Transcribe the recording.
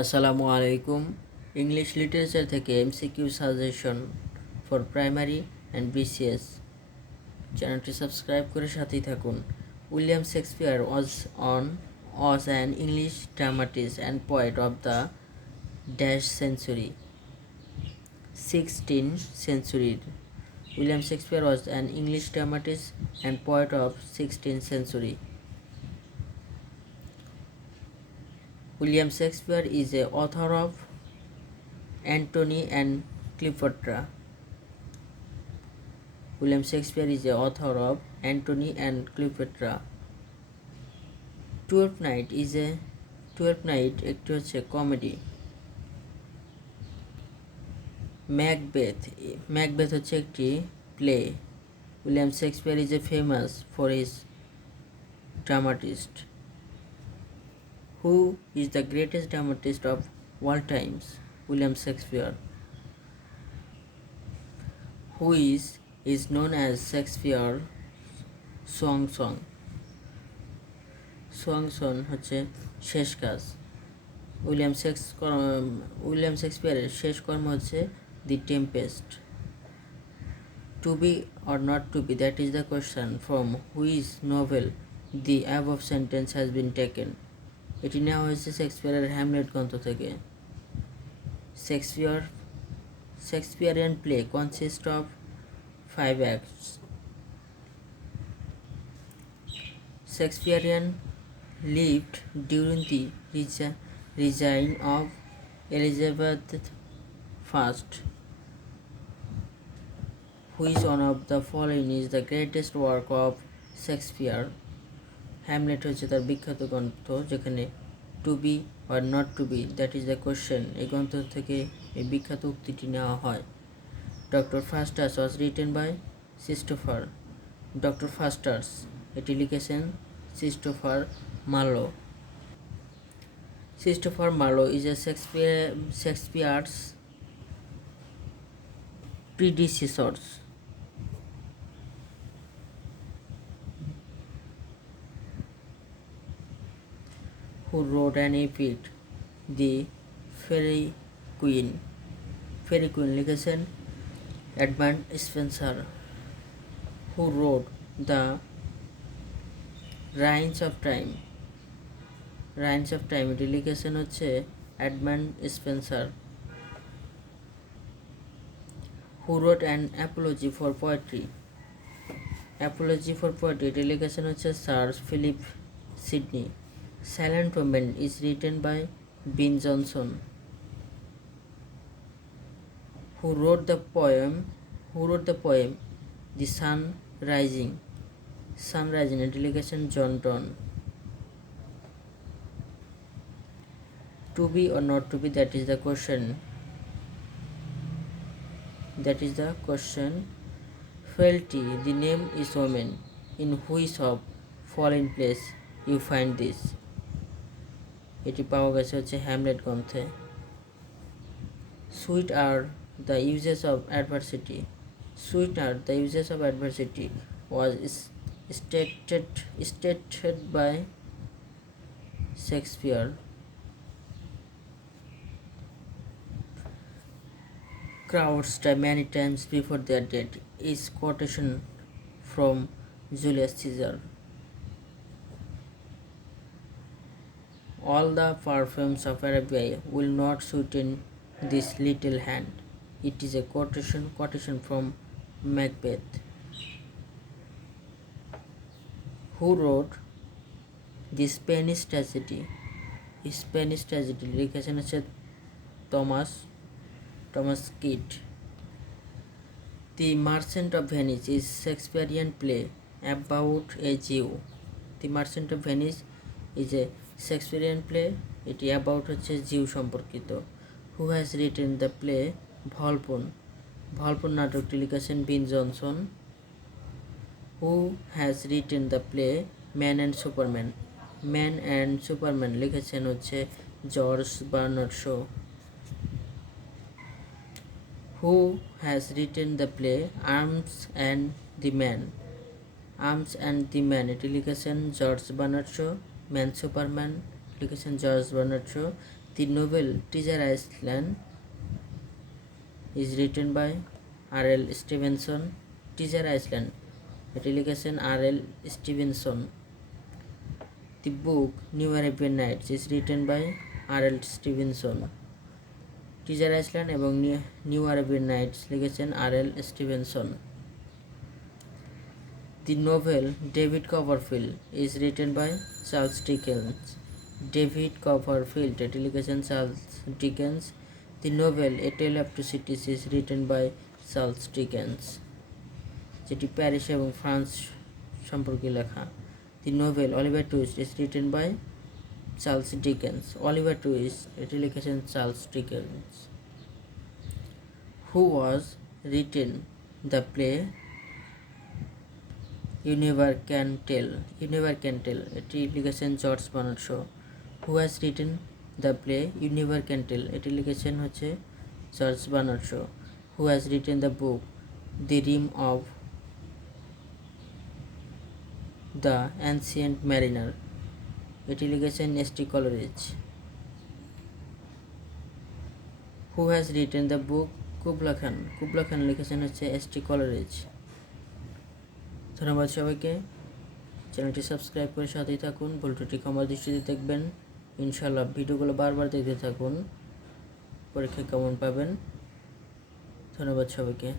আসসালামু আলাইকুম। English literature থেকে MCQ suggestion for primary and BCS চ্যানেলটি সাবস্ক্রাইব করে সাথেই থাকুন। William Shakespeare was an English dramatist and poet of the century 16th century. William Shakespeare was an English dramatist and poet of 16th century. William Shakespeare is a author of Antony and Cleopatra. William Shakespeare is a author of Antony and Cleopatra. Twelfth Night একটি হচ্ছে comedy. Macbeth হচ্ছে একটি play. William Shakespeare is a famous for his dramatist. Who is the greatest dramatist of all times? William Shakespeare. Who is known as Shakespeare song? Song হচ্ছে শেষ কাজ। উইলিয়াম শেক্সপিয়ারের শেষ কর্ম হচ্ছে দি Tempest. Two be or not to be, that is the question from which novel the above sentence has been taken. এটি নেওয়া হয়েছে শেক্সপিয়ারের হ্যামলেট গ্রন্থ থেকে। Shakespearean play consist of 5 acts. Shakespeare lived during the reign of Elizabeth I. Which one of the following is the greatest work of Shakespeare? Hamlet হচ্ছে তার বিখ্যাত গ্রন্থ, যেখানে to be or not to be, that is the question, এই গ্রন্থ থেকে এই বিখ্যাত উক্তিটি নেওয়া হয়। Doctor Faustus was written by doctor Faustus, এটি লিখেছেন Christopher Marlowe is a Shakespeare's predecessors. Who wrote an epic, The Fairy Queen? লিখেছেন Edmund Spenser. Who wrote The Reigns of Time? এটি লিখেছেন হচ্ছে Edmund Spenser. Who wrote an Apology for Poetry? এটি লিখেছেন হচ্ছে sir Philip Sidney. Silent Women is written by Ben Jonson. Who wrote the poem The Sun Rising? এটি লিখেছেন জন ডন। To be or not to be, that is the question. Fealty, the name is woman. In which of following place you find this? এটি পাওয়া গেছে হচ্ছে হ্যামলেট গ্রন্থে। Sweet are the uses of adversity. Was stated by Shakespeare. Crowds die many times before their death is quotation from Julius Caesar. All the perfumes of Arabia will not sweeten this little hand. It is a quotation from Macbeth. Who wrote The Spanish Tragedy? লিখেছেন হচ্ছে Thomas Kyd. The Merchant of Venice is Shakespearean play about a Jew. The Merchant of Venice is a Shakespearean play, এটি অ্যাবাউট হচ্ছে জিউ সম্পর্কিত। Who has written the play Volpone নাটকটি লিখেছেন Ben Jonson. Who has written the play Man and Superman লিখেছেন হচ্ছে George Bernard Shaw. Who has written the play Arms and the Man? এটি লিখেছেন George Bernard Shaw. Man Superman লিখেছেন George Bernard Shaw. The novel Treasure Island is written by R.L. Stevenson. Treasure Island এটি লিখেছেন R.L. Stevenson. The book New Arabian Nights is written by R.L. Stevenson. Treasure Island এবং new Arabian Knights লিখেছেন R.L. Stevenson. The novel David Copperfield is written by Charles Dickens. David Copperfield এটি লিখেছেন Charles Dickens. The novel A Tale of Two Cities is written by Charles Dickens, যেটি প্যারিস এবং ফ্রান্স সম্পর্কে লেখা. The novel Oliver Twist is written by Charles Dickens. Oliver Twist এটি লিখেছেন Charles Dickens. Who was written the play You Never Can Tell? You Never Can Tell এটি লিখেছেন George Bernard Shaw. Who has written the play You Never Can Tell এটি লিখেছেন হচ্ছে George Bernard Shaw. Who has written the book The Rim of the Ancient Mariner এটি লিখেছেন S T. Coleridge. Who has written the book Kubla Khan? Kubla Khan লিখেছেন হচ্ছে এস.টি. কলারিজ. ধন্যবাদ সবাইকে. চ্যানেলটি সাবস্ক্রাইব করে সাথেই থাকুন. ভুল ত্রুটি ক্ষমার দৃষ্টিতে দেখবেন. ইনশাআল্লাহ ভিডিওগুলো বারবার দেখতে থাকুন. পরীক্ষায় কেমন পাবেন. ধন্যবাদ সবাইকে.